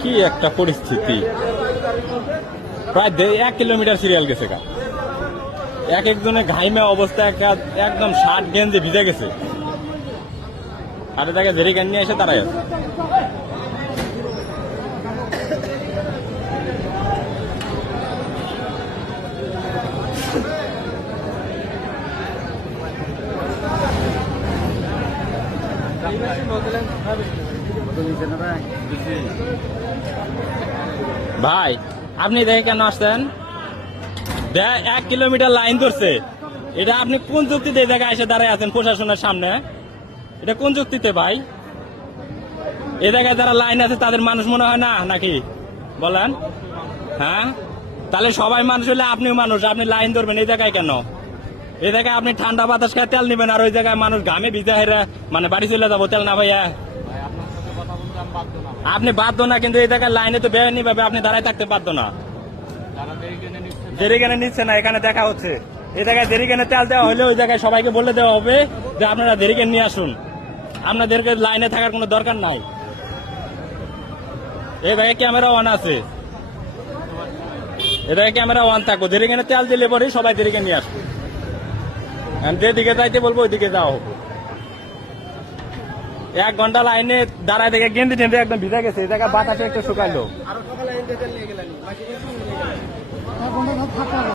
কি একটা পরিস্থিতি, প্রায় 1 কিলোমিটার সিরিয়াল গেছে গা। এক একজনের ঘাইমে অবস্থা, একদম শার্ট গেঞ্জি ভিজে গেছে, আর জায়গায় জেরিকান নিয়ে এসে দাঁড়ায় আছে। ভাই আপনি দেখে কেন আসছেন? 1 কিলোমিটার লাইন ধরছে, এটা আপনি কোন যুক্তিতে এই জায়গায় এসে দাঁড়ায় আছেন প্রশাসনের সামনে? এটা কোন যুক্তিতে ভাই? এই জায়গায় যারা লাইন আছে তাদের মানুষ মনে হয় না নাকি বলেন? হ্যাঁ, তাহলে সবাই মানুষ হলে আপনিও মানুষ, আপনি লাইন ধরবেন এই জায়গায় কেন? এই জায়গায় আপনি ঠান্ডা বাতাস খায় তেল নিবেন, আর ওই জায়গায় মানুষ ঘামে ভিজা হেরা মানে বাড়ি চলে যাবো তেল না ভাইয়া। আপনি বাধ্য না, কিন্তু এই জায়গায় লাইনে তো বেআইনি ভাবে আপনি দাঁড়ায় থাকতে বাধ্য না। জেরিকেনে নিচ্ছে না, এখানে দেখা হচ্ছে। এই জায়গায় জেরিকেনে তেল দেওয়া হলে ওই জায়গায় সবাইকে বলে দেওয়া হবে যে আপনারা জেরিকেন নিয়ে আসুন, আপনাদেরকে লাইনে থাকার কোনো দরকার নাই। এই জায়গায় ক্যামেরা অন আছে, এই জায়গায় ক্যামেরা অন থাকবো, জেরিকেনে তেল দিলে পরে সবাই জেরিকেন নিয়ে আসবে। যেদিকে যাইতে বলবো ওইদিকে যাওয়া হবে। 1 ঘন্টা লাইনে দাঁড়ায় দেখে গেঞ্জি টেন্ডে একদম ভিজে গেছে, এই জায়গায় বাতাসে একটু শুকাইলো।